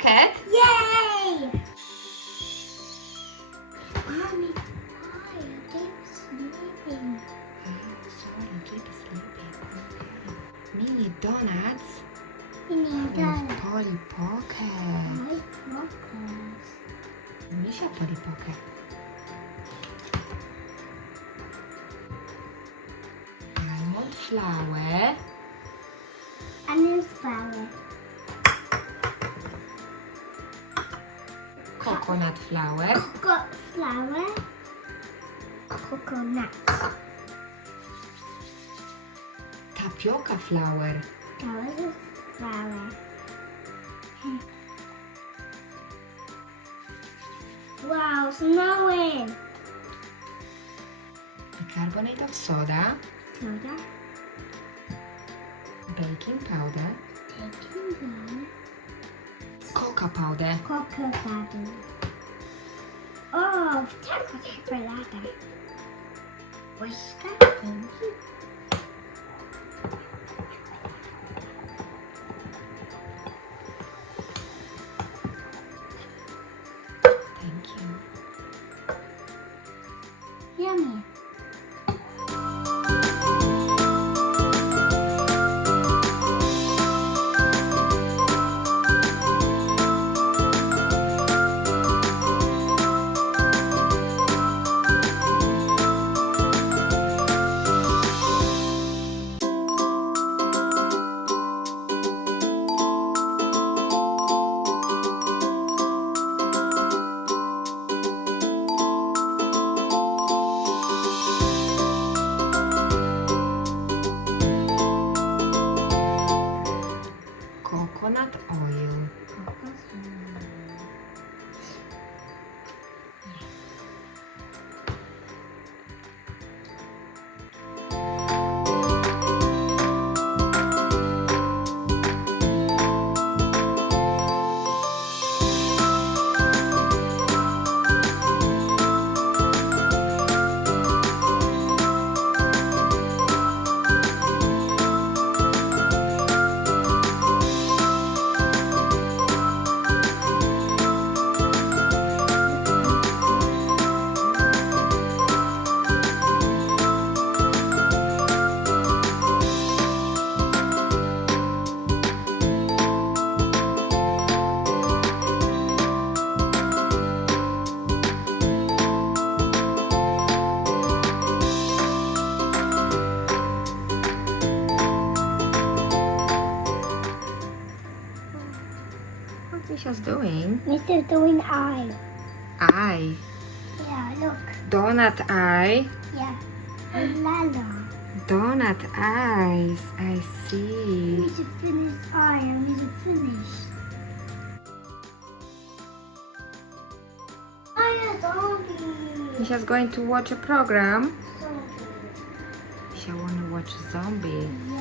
pocket? Yay! Mommy, why? Keep sleeping. Sorry, keep sleeping. Okay. Mini donuts We need with that. Polly Pocket. My pockets. Misia Polly Pocket. Almond flour. A new flower. Coconut flour. Coconut flower. Coconut. Tapioca flour. That flower. Wow, snowing. Bicarbonate of soda. Soda. Baking powder. Taking down. Cocoa powder. Cocoa powder. Oh, taco chocolate. Whisker. Thank you. Thank you. Yummy. Coconut oil. What Misia's doing? Mr. doing eye. Eye. Yeah, look. Donut eye. Yeah. Lala. Donut eyes. I We see. should finish eye and we should finish. I am zombie. Misia's going to watch a program. Zombie. Misia wanna watch zombie. Yeah.